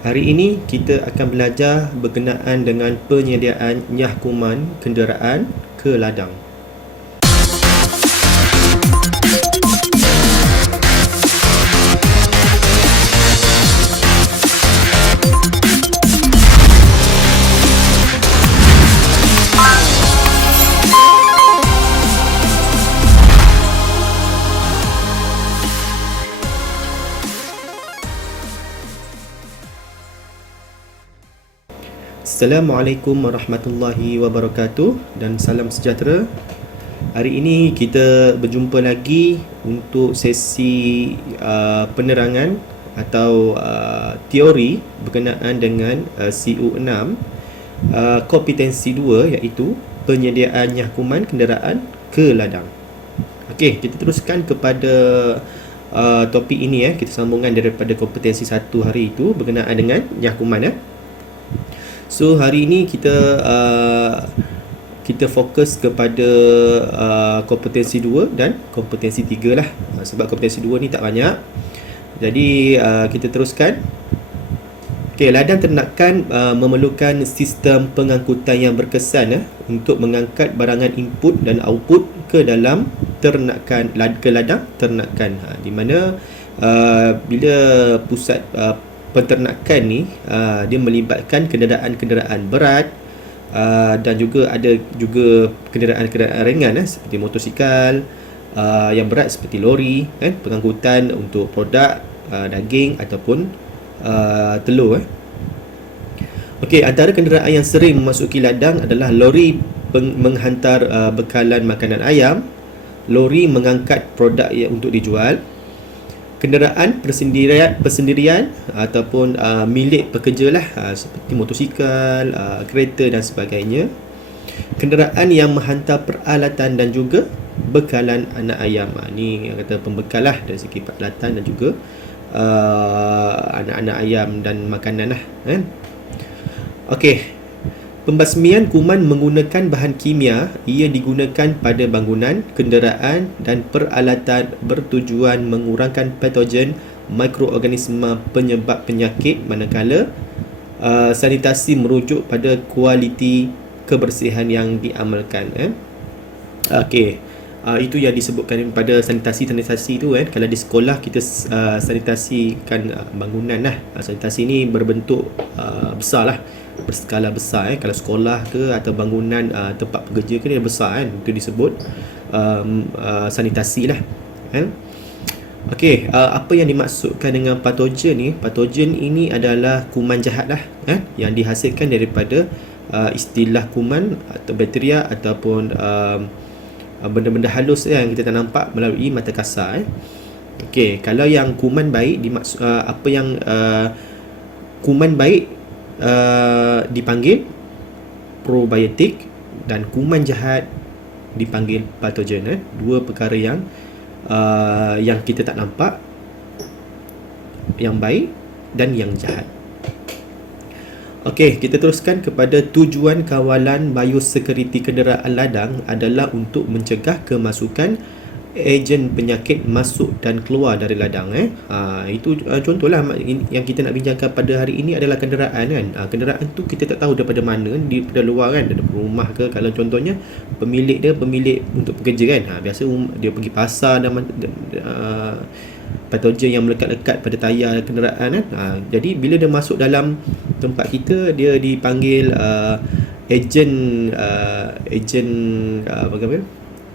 Hari ini kita akan belajar berkenaan dengan penyediaan nyah kuman kenderaan ke ladang. Assalamualaikum warahmatullahi wabarakatuh dan salam sejahtera. Hari ini kita berjumpa lagi untuk sesi penerangan atau teori berkenaan dengan CU6 kompetensi 2 iaitu penyediaan nyah kuman kenderaan ke ladang. Okey, kita teruskan kepada topik ini kita sambungan daripada kompetensi 1 hari itu berkenaan dengan nyah kuman So hari ini kita fokus kepada kompetensi 2 dan kompetensi 3 lah. Sebab kompetensi 2 ni tak banyak. Jadi kita teruskan. Okey, ladang ternakan memerlukan sistem pengangkutan yang berkesan untuk mengangkat barangan input dan output ke dalam ternakan ke ladang ternakan. Di mana bila pusat penternakan ni dia melibatkan kenderaan-kenderaan berat dan juga ada juga kenderaan-kenderaan ringan seperti motosikal, yang berat seperti lori pengangkutan untuk produk daging ataupun telur Okey, antara kenderaan yang sering memasuki ladang adalah lori menghantar bekalan makanan ayam, lori mengangkat produk yang untuk dijual, kenderaan persendirian ataupun milik pekerja lah, seperti motosikal, kereta dan sebagainya, kenderaan yang menghantar peralatan dan juga bekalan anak ayam. Ni yang kata pembekal lah dari segi peralatan dan juga anak-anak ayam dan makanan lah Okey, pembasmian kuman menggunakan bahan kimia. Ia digunakan pada bangunan, kenderaan dan peralatan bertujuan mengurangkan patogen mikroorganisma penyebab penyakit, manakala sanitasi merujuk pada kualiti kebersihan yang diamalkan. Okey, itu yang disebutkan pada sanitasi tu kalau di sekolah kita sanitasikan bangunan lah. Sanitasi ni berbentuk besar lah, berskala besar kalau sekolah ke atau bangunan tempat pekerja ke dia besar itu disebut sanitasi lah Okey, apa yang dimaksudkan dengan patogen ni? Patogen ini adalah kuman jahat lah yang dihasilkan daripada istilah kuman atau bakteria ataupun benda-benda halus yang kita tak nampak melalui mata kasar Okey, kalau yang kuman baik apa yang kuman baik dipanggil probiotik dan kuman jahat dipanggil patogen. Dua perkara yang kita tak nampak, yang baik dan yang jahat. Okey, kita teruskan kepada tujuan kawalan biosecurity kenderaan ladang adalah untuk mencegah kemasukan ejen penyakit masuk dan keluar dari ladang itu contohlah yang kita nak bincangkan pada hari ini adalah kenderaan kenderaan tu kita tak tahu daripada mana, daripada luar daripada rumah ke. Kalau contohnya pemilik untuk pekerja biasa dia pergi pasar dan patogen yang melekat-lekat pada tayar kenderaan jadi bila dia masuk dalam tempat kita, dia dipanggil ejen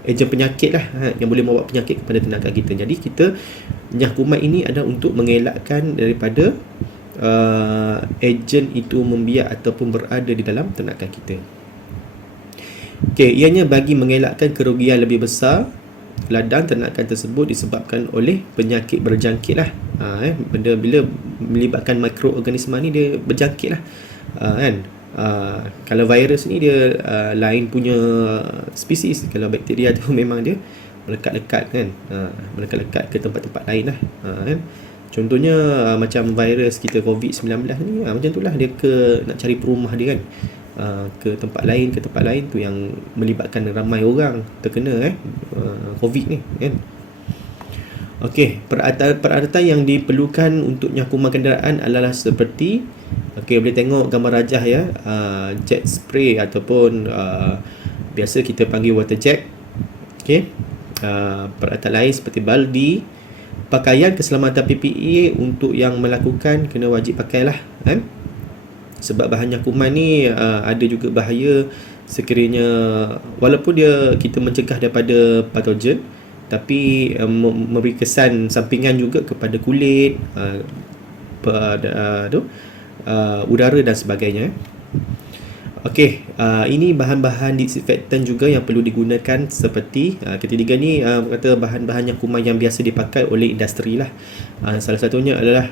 penyakit lah yang boleh membawa penyakit kepada tenaga kita. Jadi kita nyah kuman ini adalah untuk mengelakkan daripada ejen itu membiak ataupun berada di dalam ternakan kita. Okey, ianya bagi mengelakkan kerugian lebih besar ladang ternakan tersebut disebabkan oleh penyakit berjangkit lah benda bila melibatkan mikroorganisma ni dia berjangkit lah kalau virus ni dia lain punya spesies. Kalau bakteria tu memang dia melekat-lekat melekat-lekat ke tempat-tempat lain lah contohnya macam virus kita COVID-19 ni macam tu lah, dia nak cari perumah dia ke tempat lain tu yang melibatkan ramai orang terkena COVID ni Okey, peralatan yang diperlukan untuk nyakuman kenderaan adalah seperti, okey, boleh tengok gambar rajah ya, jet spray ataupun biasa kita panggil water jet. Okey, peralatan lain seperti baldi, pakaian keselamatan PPE untuk yang melakukan kena wajib pakailah kan. Sebab bahan nyakuman ni ada juga bahaya sekiranya, walaupun kita mencegah daripada patogen, tapi memberi kesan sampingan juga kepada kulit, udara dan sebagainya. Okey, ini bahan-bahan disinfektan juga yang perlu digunakan seperti ketiga ni kata bahan-bahan nyakuman yang biasa dipakai oleh industri lah. Salah satunya adalah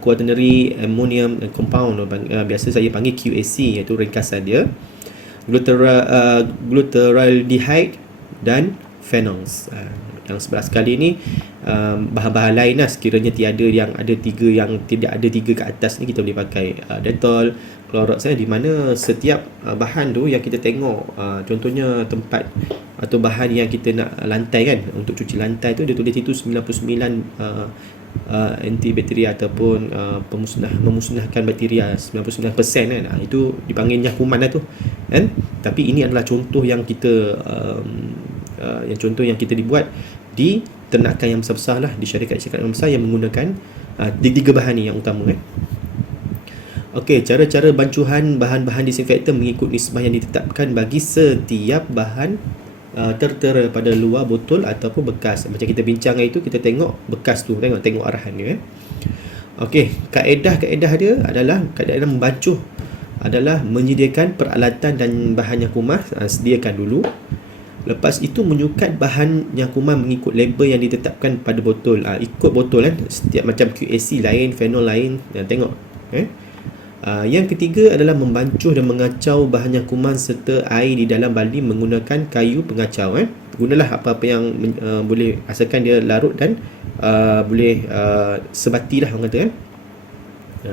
quaternary ammonium compound, biasa saya panggil QAC, iaitu ringkasan dia, glutaraldehyde dan phenols. Yang sebelah sekali ni bahan-bahan lain lah, sekiranya tidak ada tiga ke atas ni kita boleh pakai Dettol, Clorox di mana setiap bahan tu yang kita tengok, contohnya tempat atau bahan yang kita nak lantai kan, untuk cuci lantai tu dia tulis itu 99 antibakteria ataupun memusnahkan bakteria 99% kan. Itu dipanggil nyakuman lah tu kan. Tapi ini adalah contoh yang kita dibuat di ternakan yang besar-besar lah, di syarikat-syarikat yang besar yang menggunakan tiga bahan ni yang utama kan. Okey, cara-cara bancuhan bahan-bahan disinfektan mengikut nisbah yang ditetapkan bagi setiap bahan tertera pada luar botol ataupun bekas. Macam kita bincang itu, kita tengok bekas tu, tengok arahan dia. Okey, kaedah dia adalah kaedah membancuh adalah menyediakan peralatan dan bahan nyakuman, sediakan dulu. Lepas itu menyukat bahan nyakuman mengikut label yang ditetapkan pada botol. Ikut botol kan, setiap macam QAC lain, phenol lain, tengok. Yang ketiga adalah membancuh dan mengacau bahan nyakuman serta air di dalam baldi menggunakan kayu pengacau. Gunalah apa-apa yang boleh, asalkan dia larut dan boleh sebati lah orang kata kan.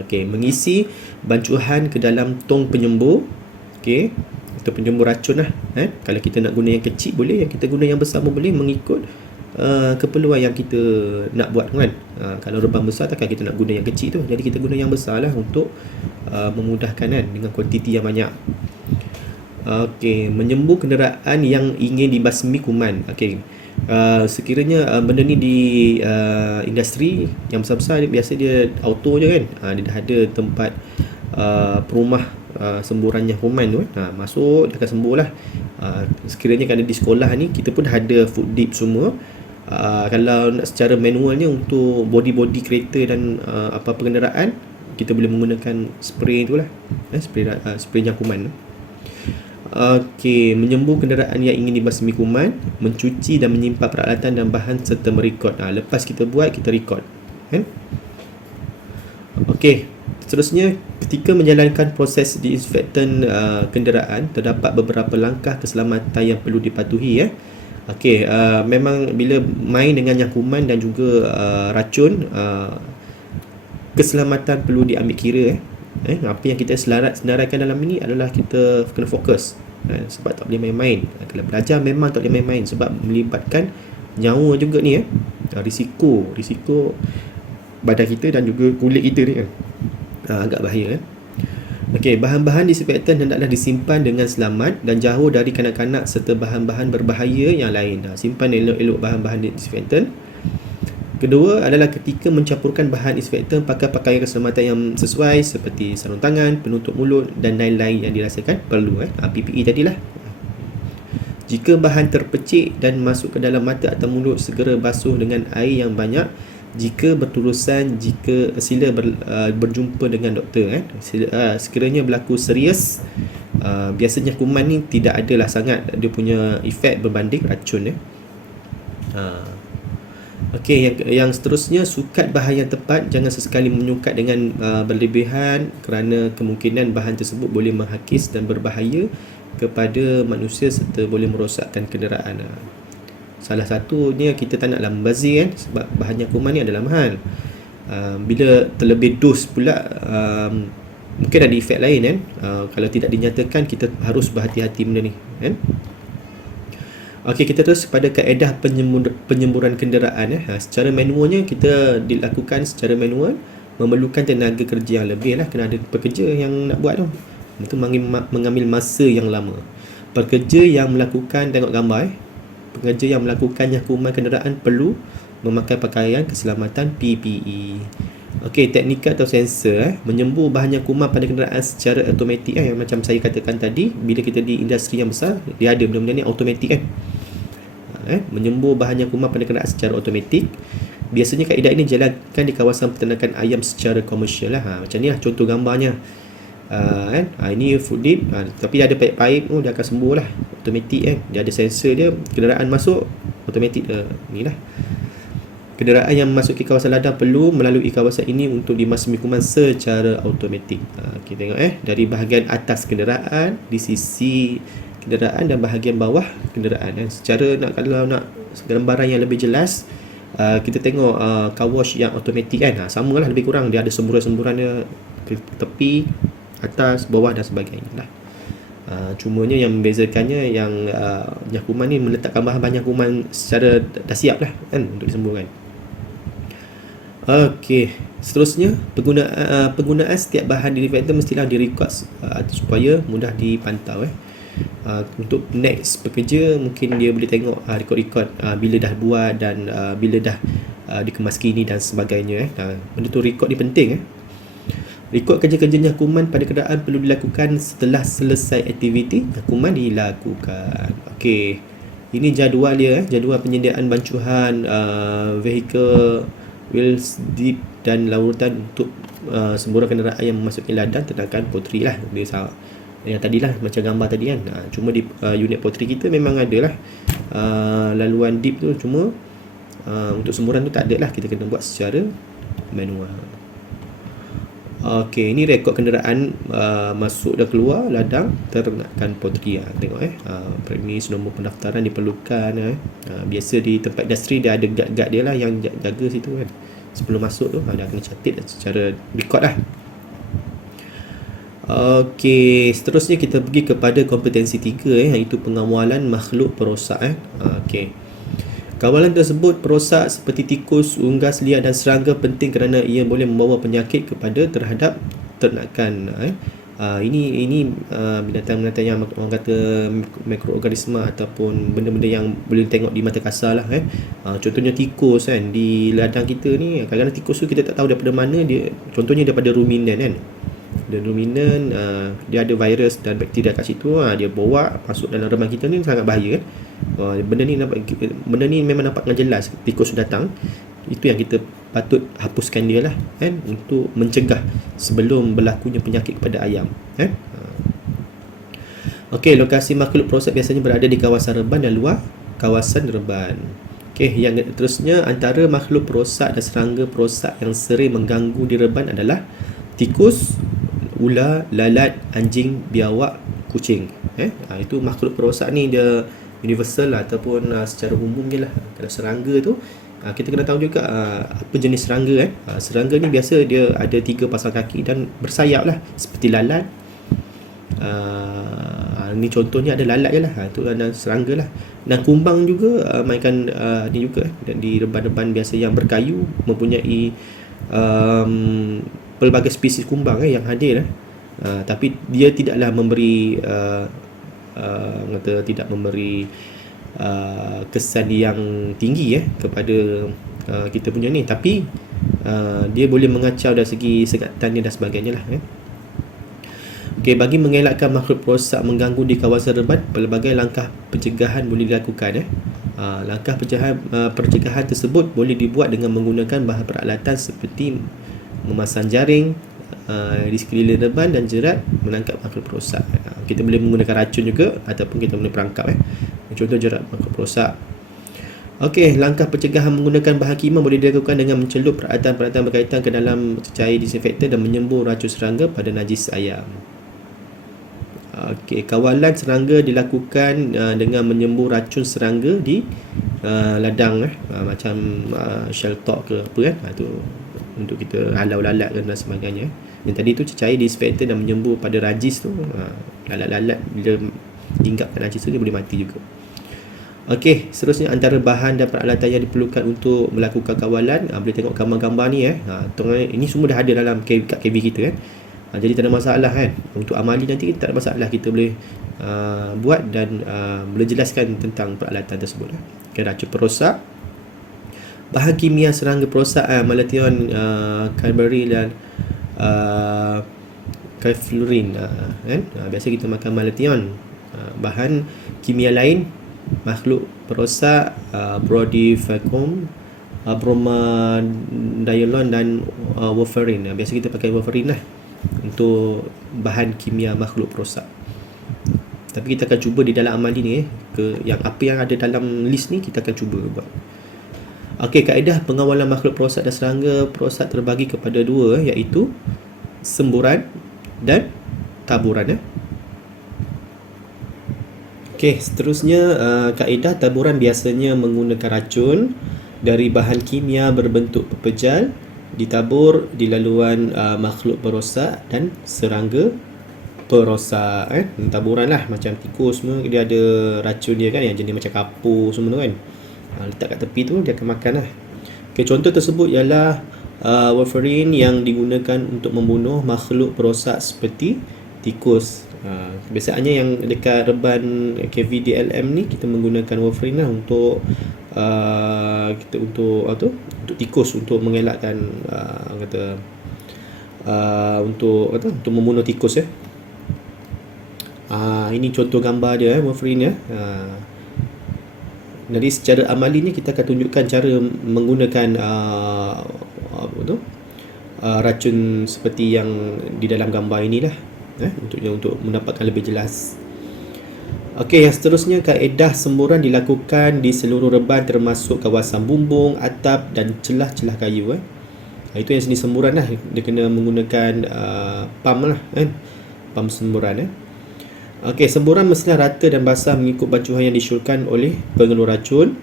Okey, mengisi bancuhan ke dalam tong penyembur, okey, atau penyembur racun lah. Kalau kita nak guna yang kecil boleh, yang kita guna yang besar pun boleh, mengikut keperluan yang kita nak buat kan. Kalau rebam besar takkan kita nak guna yang kecil tu, jadi kita guna yang besar lah untuk memudahkan kan, dengan kuantiti yang banyak. Okey, menyembuh kenderaan yang ingin dibasmi kuman. Okey, sekiranya benda ni di industri yang besar-besar, biasa dia auto je kan. Dia dah ada tempat perumah semburannya kuman tu kan. Masuk dia akan sembuh lah. Sekiranya kalau di sekolah ni kita pun dah ada food dip semua. Kalau nak secara manualnya untuk body kereta dan apa-apa kenderaan, kita boleh menggunakan spray tu lah, spray nyakuman. Okey, menyembuh kenderaan yang ingin dibasmi kuman, mencuci dan menyimpan peralatan dan bahan serta merekod. Lepas kita buat, kita rekod kan. Okey, seterusnya ketika menjalankan proses disinfektan kenderaan, terdapat beberapa langkah keselamatan yang perlu dipatuhi. Okey, memang bila main dengan nyakuman dan juga racun, keselamatan perlu diambil kira. Apa yang kita senaraikan dalam ini adalah kita kena fokus, sebab tak boleh main-main. Kalau belajar memang tak boleh main-main, sebab melibatkan nyawa juga ni. Risiko badan kita dan juga kulit kita ni agak bahaya. Okey, bahan-bahan disinfektan hendaklah disimpan dengan selamat dan jauh dari kanak-kanak serta bahan-bahan berbahaya yang lain. Simpan elok-elok bahan-bahan disinfektan. Kedua adalah ketika mencampurkan bahan disinfektan, pakai pakaian keselamatan yang sesuai seperti sarung tangan, penutup mulut dan lain-lain yang dirasakan perlu. PPE tadilah. Jika bahan terpecik dan masuk ke dalam mata atau mulut, segera basuh dengan air yang banyak. Jika berterusan, sila berjumpa dengan doktor. Sekiranya berlaku serius, biasanya kuman ni tidak adalah sangat dia punya efek berbanding racun. Okey, yang seterusnya, sukat bahan yang tepat. Jangan sesekali menyukat dengan berlebihan, kerana kemungkinan bahan tersebut boleh menghakis dan berbahaya kepada manusia serta boleh merosakkan kenderaan. Salah satunya kita tak naklah membazir kan, sebab bahan nyakuman ni adalah mahal. Bila terlebih dos pula, mungkin ada efek lain kan. Kalau tidak dinyatakan, kita harus berhati-hati benda ni kan. Okey, kita terus kepada kaedah penyemburan kenderaan ya. Secara manualnya kita dilakukan secara manual, memerlukan tenaga kerja yang lebih lah, kena ada pekerja yang nak buat tu. Itu mengambil masa yang lama. Pekerja yang melakukan, tengok gambar pekerja yang melakukan nyakuman kenderaan perlu memakai pakaian keselamatan PPE. Okey, teknikal atau sensor menyembur bahan nyakuman pada kenderaan secara automatik yang macam saya katakan tadi, bila kita di industri yang besar dia ada benda-benda ni automatik kan. Menyembur bahan nyakuman pada kenderaan secara automatik. Biasanya kaedah ini dijalankan di kawasan peternakan ayam secara komersial lah. Macam ni lah contoh gambarnya. Ini food dip, tapi dia ada paip-paip dia akan sembuh lah, automatik kan. Dia ada sensor dia, kenderaan masuk automatik ni lah. Kenderaan yang memasuki kawasan ladang perlu melalui kawasan ini untuk dimasukkan kuman secara automatik. Kita tengok dari bahagian atas kenderaan, di sisi kenderaan dan bahagian bawah kenderaan. Secara kalau nak gambaran yang lebih jelas, kita tengok car wash yang automatik kan. Samalah lebih kurang, dia ada semburan-semburan dia ke tepi, atas, bawah dan sebagainya lah. Cumanya yang membezakannya yang nyakuman ni meletakkan bahan nyakuman secara dah siap lah kan untuk disemburkan. Okey, seterusnya penggunaan setiap bahan disinfektan mestilah direkod supaya mudah dipantau. Untuk next pekerja mungkin dia boleh tengok rekod-rekod bila dah buat dan bila dah dikemas kini dan sebagainya. Benda tu rekod ni penting. Rekod kerja-kerja nyakuman pada kenderaan perlu dilakukan setelah selesai aktiviti nyakuman dilakukan. Okey, ini jadual dia, jadual penyediaan bancuhan vehicle wheels dip dan larutan untuk semburan kenderaan yang memasuki ladang ternakan poultry lah. Dia yang tadilah macam gambar tadi kan. Cuma di unit poultry kita memang ada lah laluan dip tu, cuma untuk semburan tu tak ada lah, kita kena buat secara manual. Okey, ini rekod kenderaan masuk dan keluar ladang ternakan poultry. Tengok premis, nombor pendaftaran diperlukan. Biasa di tempat industri dia ada guard-guard dia lah yang jaga situ kan. Sebelum masuk tu dia kena catat secara rekod lah. Okey, seterusnya kita pergi kepada kompetensi 3 iaitu pengawalan makhluk perosak. Okey. Kawalan tersebut perosak seperti tikus, unggas liar dan serangga penting kerana ia boleh membawa penyakit terhadap ternakan. Ini binatang-binatang yang orang kata mikroorganisme ataupun benda-benda yang boleh tengok di mata kasar lah. Contohnya tikus kan, di ladang kita ni kadang-kadang tikus tu kita tak tahu daripada mana dia. Contohnya daripada ruminan kan. Dan ruminan dia ada virus dan bakteria kat situ, dia bawa masuk dalam reban kita ni sangat bahaya kan. Benda ni memang nampak dengan jelas tikus datang. Itu yang kita patut hapuskan dia lah kan, untuk mencegah sebelum berlakunya penyakit kepada ayam kan. Okey, lokasi makhluk perosak biasanya berada di kawasan reban dan luar kawasan reban. Okey, yang terusnya antara makhluk perosak dan serangga perosak yang sering mengganggu di reban adalah tikus, ular, lalat, anjing, biawak, kucing. Itu makhluk perosak ni dia universal lah, ataupun secara umum je lah. Kalau serangga tu kita kena tahu juga apa jenis serangga serangga ni biasa dia ada 3 pasang kaki dan bersayap lah seperti lalat. Ni contohnya ada lalat je lah, itu ada serangga lah. Dan kumbang juga mainkan ni juga dan di reban-reban biasa yang berkayu mempunyai pelbagai spesies kumbang yang hadir tapi dia tidaklah memberi tidak memberi kesan yang tinggi kepada kita punya ni, tapi dia boleh mengacau dari segi segatannya dan sebagainya lah. Okey, bagi mengelakkan makhluk perosak mengganggu di kawasan reban, pelbagai langkah pencegahan boleh dilakukan. Langkah pencegahan tersebut boleh dibuat dengan menggunakan bahan peralatan seperti memasang jaring di sekeliling reban dan jerat menangkap makhluk perosak. Kita boleh menggunakan racun juga ataupun kita boleh perangkap. Contoh jerat makhluk perosak. Okey, langkah pencegahan menggunakan bahan kimia boleh dilakukan dengan mencelup peralatan-peralatan berkaitan ke dalam cair disinfektan dan menyembur racun serangga pada najis ayam. Okey, kawalan serangga dilakukan dengan menyembur racun serangga di ladang macam shell talk ke apa kan. Itu untuk kita halau lalat dan sebagainya. Yang tadi tu cair disinfektan dan menyembur pada najis tu, lalat-lalat bila hinggap kat najis tu dia boleh mati juga. Okey, seterusnya antara bahan dan peralatan yang diperlukan untuk melakukan kawalan, boleh tengok gambar-gambar ni ini semua dah ada dalam kat KB kita kan. Jadi tak ada masalah kan. Untuk amali nanti kita tak ada masalah, kita boleh buat dan boleh jelaskan tentang peralatan tersebut lah. Okay, racun perosak, bahan kimia serangga perosak, malathion, cranberry dan keflurin kan. Biasa kita makan malathion. Bahan kimia lain makhluk perosak, brodifacoum, bromadiolon dan warfarin. Biasa kita pakai warfarin lah untuk bahan kimia makhluk perosak. Tapi kita akan cuba di dalam amali ni apa yang ada dalam list ni kita akan cuba buat. Okey, kaedah pengawalan makhluk perosak dan serangga perosak terbagi kepada dua, iaitu semburan dan taburan. Okey, seterusnya kaedah taburan biasanya menggunakan racun dari bahan kimia berbentuk pepejal ditabur di laluan makhluk perosak dan serangga perosak. Taburan lah macam tikus semua, dia ada racun dia kan, yang jenis macam kapur semua tu kan. Letak kat tepi tu dia akan makan lah. Okey, contoh tersebut ialah warfarin yang digunakan untuk membunuh makhluk perosak seperti tikus. Biasanya yang dekat reban KVDLM ni kita menggunakan warfarin lah untuk untuk tikus, untuk mengelakkan untuk membunuh tikus ini contoh gambar dia warfarin Jadi secara amalinya kita akan tunjukkan cara menggunakan racun seperti yang di dalam gambar inilah untuk mendapatkan lebih jelas. Okey, yang seterusnya kaedah semburan dilakukan di seluruh reban termasuk kawasan bumbung, atap dan celah-celah kayu. Itu yang jenis semburan lah, dia kena menggunakan pam lah kan, pam semburan. Okey, semburan mestilah rata dan basah mengikut bancuhan yang disyorkan oleh pengeluar racun.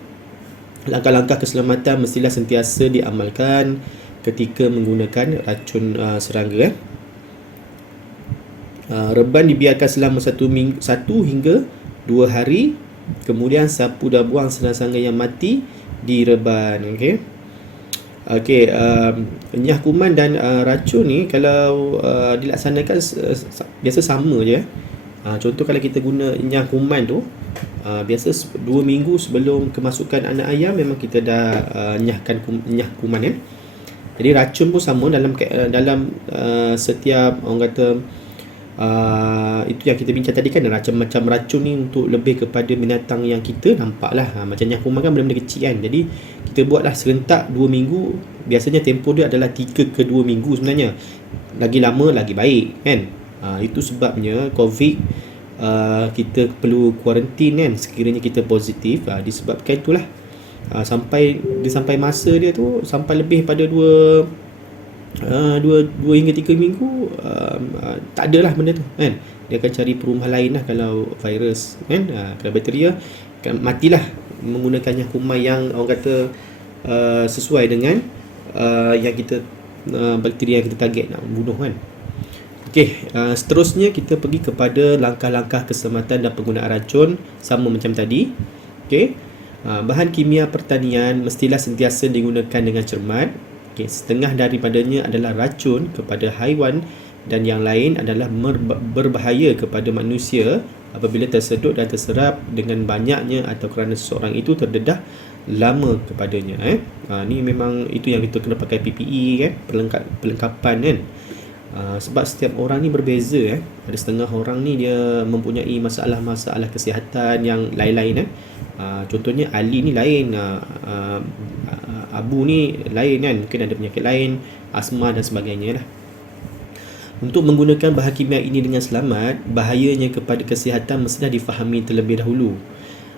Langkah-langkah keselamatan mestilah sentiasa diamalkan ketika menggunakan racun serangga. Reban dibiarkan selama 1 hingga 2 hari, kemudian sapu dan buang serangga yang mati di reban. Okey, enyah kuman dan racun ni kalau dilaksanakan biasa sama je. Contoh kalau kita guna enyah kuman tu, biasa 2 minggu sebelum kemasukan anak ayam memang kita dah enyahkan enyah kuman kan. Jadi racun pun sama dalam setiap orang kata itu yang kita bincang tadi kan, macam racun ni untuk lebih kepada binatang yang kita nampak lah. Macam enyah kuman kan benda-benda kecil kan, jadi kita buatlah serentak 2 minggu. Biasanya tempoh dia adalah 3 ke 2 minggu sebenarnya. Lagi lama lagi baik kan. Itu sebabnya COVID kita perlu kuarantin kan sekiranya kita positif. Disebabkan itulah sampai masa dia tu sampai lebih pada 2 hingga 3 minggu tak adalah benda tu kan. Dia akan cari perumahan lain lah. Kalau virus kan, kalau bakteria kan matilah menggunakan kuman yang orang kata sesuai dengan yang kita bakteria yang kita target nak bunuh kan. Okey, seterusnya kita pergi kepada langkah-langkah keselamatan dan penggunaan racun sama macam tadi. Okey, bahan kimia pertanian mestilah sentiasa digunakan dengan cermat. Okey, setengah daripadanya adalah racun kepada haiwan dan yang lain adalah berbahaya kepada manusia apabila tersedut dan terserap dengan banyaknya atau kerana seseorang itu terdedah lama kepadanya. Ni memang itu yang kita kena pakai PPE kan, perlengkapan kan. Sebab setiap orang ni berbeza Ada setengah orang ni dia mempunyai masalah-masalah kesihatan yang lain-lain contohnya Ali ni lain, Abu ni lain kan, mungkin ada penyakit lain, asma dan sebagainya lah. Untuk menggunakan bahan kimia ini dengan selamat, bahayanya kepada kesihatan mestilah difahami terlebih dahulu.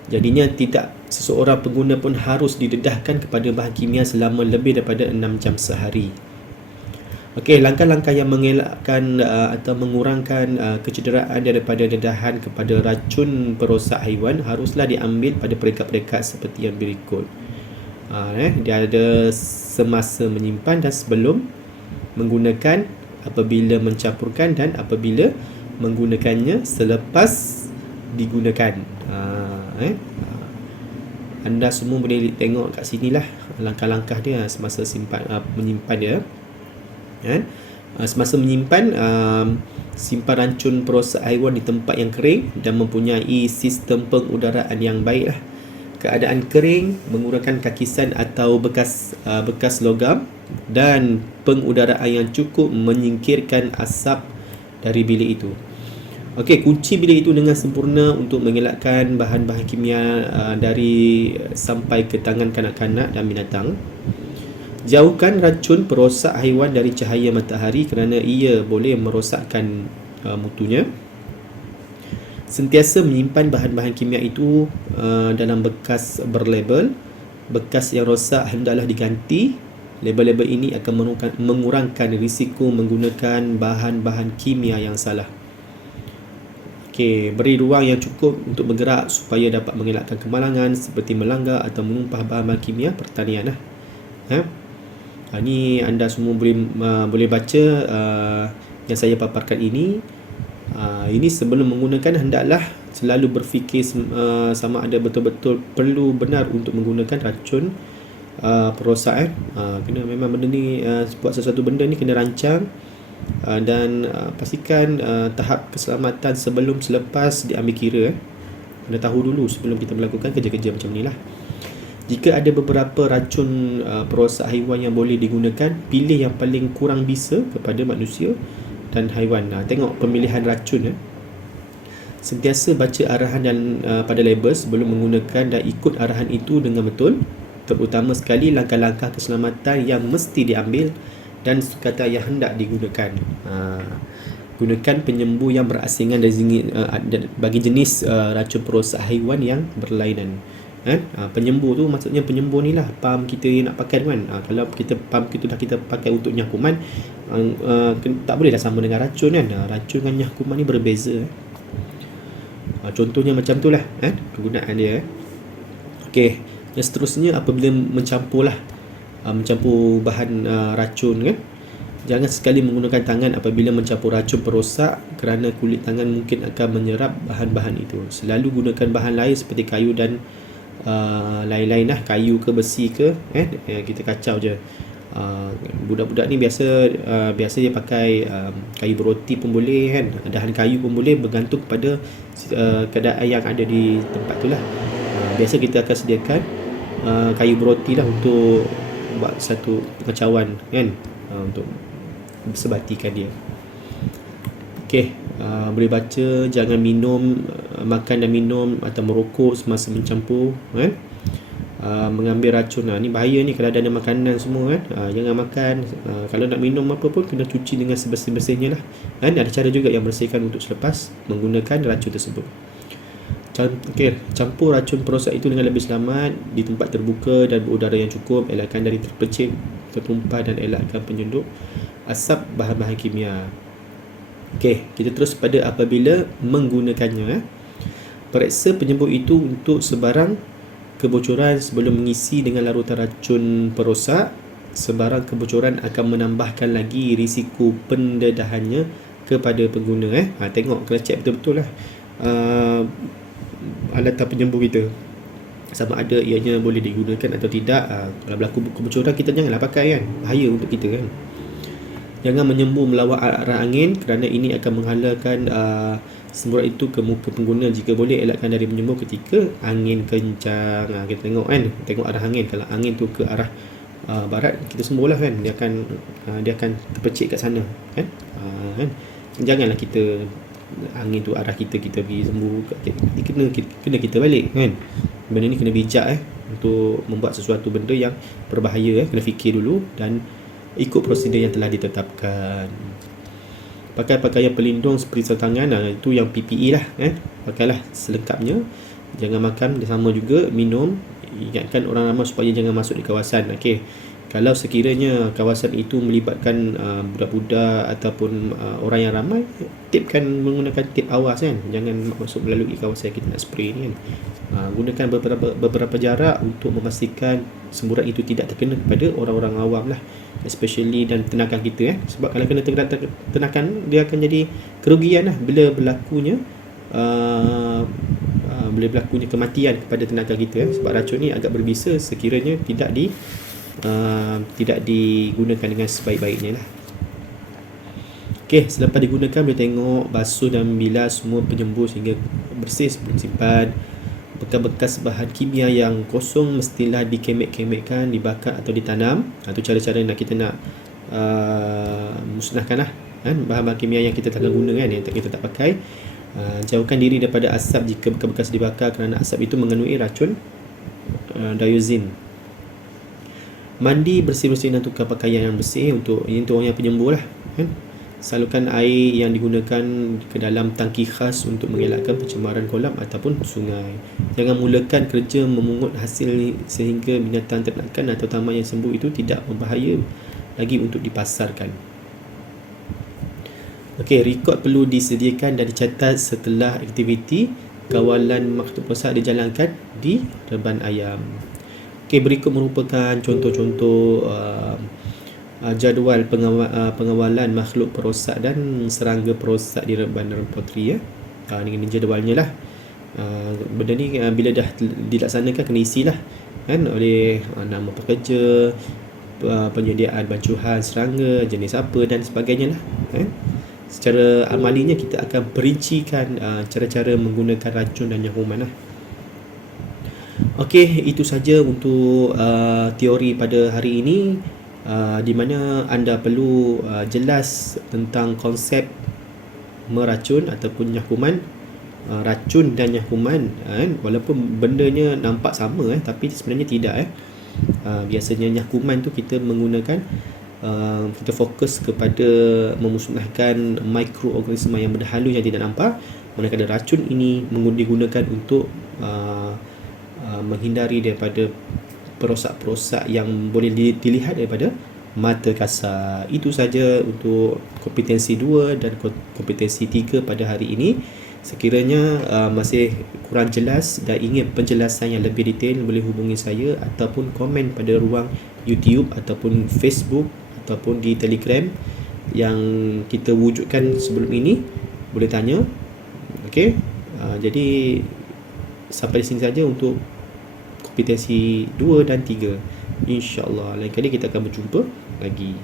Jadinya tidak seseorang pengguna pun harus didedahkan kepada bahan kimia selama lebih daripada 6 jam sehari. Okey, langkah-langkah yang mengelakkan atau mengurangkan kecederaan daripada dedahan kepada racun perosak haiwan haruslah diambil pada peringkat-peringkat seperti yang berikut. Dia ada semasa menyimpan dan sebelum menggunakan, apabila mencampurkan dan apabila menggunakannya selepas digunakan. Anda semua boleh tengok kat sini lah langkah-langkah dia semasa menyimpan dia kan. Semasa menyimpan, simpan racun perosak haiwan di tempat yang kering dan mempunyai sistem pengudaraan yang baik lah. Keadaan kering, mengurangkan kakisan atau bekas logam, dan pengudaraan yang cukup menyingkirkan asap dari bilik itu. Okey, kunci bilik itu dengan sempurna untuk mengelakkan bahan-bahan kimia dari sampai ke tangan kanak-kanak dan binatang. Jauhkan racun perosak haiwan dari cahaya matahari kerana ia boleh merosakkan mutunya. Sentiasa menyimpan bahan-bahan kimia itu dalam bekas berlabel. Bekas yang rosak hendaklah diganti. Label-label ini akan mengurangkan risiko menggunakan bahan-bahan kimia yang salah. Okey, beri ruang yang cukup untuk bergerak supaya dapat mengelakkan kemalangan seperti melanggar atau menumpah bahan-bahan kimia pertanian lah. Ni anda semua boleh baca yang saya paparkan ini. Ini sebelum menggunakan hendaklah selalu berfikir sama ada betul-betul perlu benar untuk menggunakan racun perosak. Kena memang benda ni, buat sesuatu benda ni kena rancang dan pastikan tahap keselamatan selepas diambil kira. Kena tahu dulu sebelum kita melakukan kerja-kerja macam ni lah. Jika ada beberapa racun perosak haiwan yang boleh digunakan, pilih yang paling kurang bisa kepada manusia dan haiwan. Tengok pemilihan racun. Sentiasa baca arahan dan pada label sebelum menggunakan dan ikut arahan itu dengan betul. Terutama sekali langkah-langkah keselamatan yang mesti diambil dan kata yang hendak digunakan. Gunakan penyembuh yang berasingan bagi jenis racun perosak haiwan yang berlainan. Penyembuh tu maksudnya penyembuh ni lah pam kita nak pakai kan. Kalau pam kita dah kita pakai untuk nyakuman, tak boleh dah sama dengan racun kan. Racun dengan nyakuman ni berbeza. Contohnya macam tu lah kegunaan dia. Okey, yang seterusnya apabila mencampur bahan racun kan, jangan sekali menggunakan tangan apabila mencampur racun perosak kerana kulit tangan mungkin akan menyerap bahan-bahan itu. Selalu gunakan bahan lain seperti kayu dan lain-lain lah, kayu ke besi ke, kita kacau je. Budak-budak ni biasa dia pakai kayu beroti pun boleh kan, dahan kayu pun boleh, bergantung kepada keadaan yang ada di tempat tu lah. Biasa kita akan sediakan kayu beroti lah untuk buat satu pengacauan kan, untuk sebatikan dia. Okey, boleh baca jangan makan dan minum atau merokok semasa mencampur kan. Mengambil racun ni bahaya ni kalau ada makanan semua kan. Jangan makan. Kalau nak minum apa pun kena cuci dengan sebersih-bersihnya lah kan. Ada cara juga yang bersihkan untuk selepas menggunakan racun tersebut. Okey, campur racun perosak itu dengan lebih selamat di tempat terbuka dan berudara yang cukup. Elakkan dari terpercik, tertumpah dan elakkan penyedut asap bahan-bahan kimia. Okey, kita terus pada apabila menggunakannya. Periksa penyembuh itu untuk sebarang kebocoran sebelum mengisi dengan larutan racun perosak. Sebarang kebocoran akan menambahkan lagi risiko pendedahannya kepada pengguna. Tengok, kena check betul-betul lah alatan penyembuh kita, sama ada ianya boleh digunakan atau tidak. Kalau berlaku kebocoran, kita janganlah pakai kan, bahaya untuk kita kan. Jangan menyembuh melawan arah angin kerana ini akan menghalalkan semburat itu ke muka pengguna. Jika boleh, elakkan dari menyembuh ketika angin kencang. Kita tengok kan, tengok arah angin. Kalau angin tu ke arah barat, kita sembuhlah kan, dia akan terpercik kat sana kan. Janganlah kita angin tu arah kita pergi sembuh, kena kita balik kan. Benda ni kena bijak untuk membuat sesuatu benda yang berbahaya. Kena fikir dulu dan ikut prosedur yang telah ditetapkan. Pakai pakaian pelindung seperti sarung tangan, itu yang PPE lah pakailah selengkapnya. Jangan makan, sama juga minum. Ingatkan orang ramai supaya jangan masuk di kawasan. Okey, kalau sekiranya kawasan itu melibatkan budak-budak ataupun orang yang ramai, tipkan menggunakan tip awas kan. Jangan masuk melalui kawasan kita nak spray ni kan. Gunakan beberapa jarak untuk memastikan semburat itu tidak terkena kepada orang-orang awam lah, especially dan tenakan kita sebab kalau kena tenakan, dia akan jadi kerugian lah bila berlakunya boleh berlakunya kematian kepada tenaga kita sebab racun ni agak berbisa sekiranya tidak digunakan dengan sebaik-baiknya lah. Okey, selepas digunakan boleh tengok basuh dan bilas semua penyembur sehingga bersih sebelum simpan. Bekas-bekas bahan kimia yang kosong mestilah dikemek-kemekkan, dibakar atau ditanam. Itu cara-cara kita nak musnahkan lah kan, bahan-bahan kimia yang kita tak guna kan, yang kita tak pakai. Jauhkan diri daripada asap jika bekas-bekas dibakar kerana asap itu mengandungi racun dioxin. Mandi bersih-bersih dan tukar pakaian yang bersih. Untuk orang yang penyembur lah kan. Salurkan air yang digunakan ke dalam tangki khas untuk mengelakkan pencemaran kolam ataupun sungai. Jangan mulakan kerja memungut hasil sehingga binatang ternakan atau taman yang sembuh itu tidak berbahaya lagi untuk dipasarkan. Okey, rekod perlu disediakan dan dicatat setelah aktiviti kawalan makhluk rosak dijalankan di reban ayam. Okey, berikut merupakan contoh-contoh jadual pengawalan makhluk perosak dan serangga perosak di reban potri ya. Ini jadualnya lah. Benda ni bila dah dilaksanakan kena isilah kan, oleh nama pekerja, penyediaan bancuhan serangga, jenis apa dan sebagainya lah kan. Secara amalinya kita akan perincikan cara-cara menggunakan racun dan nyahuman lah. Okey, itu saja untuk teori pada hari ini. Di mana anda perlu jelas tentang konsep meracun ataupun nyahuman, racun dan nyahuman kan? Walaupun bendanya nampak sama tapi sebenarnya tidak biasanya nyahuman tu kita menggunakan kita fokus kepada memusnahkan mikroorganisma yang berhalus yang tidak nampak, manakala racun ini digunakan untuk menghindari daripada perosak-perosak yang boleh dilihat daripada mata kasar. Itu saja untuk kompetensi 2 dan kompetensi 3 pada hari ini. Sekiranya masih kurang jelas dan ingin penjelasan yang lebih detail, boleh hubungi saya ataupun komen pada ruang YouTube ataupun Facebook ataupun di Telegram yang kita wujudkan sebelum ini. Boleh tanya. Okey. Jadi sampai di sini saja untuk kompetensi 2 dan 3. InsyaAllah lain kali kita akan berjumpa lagi.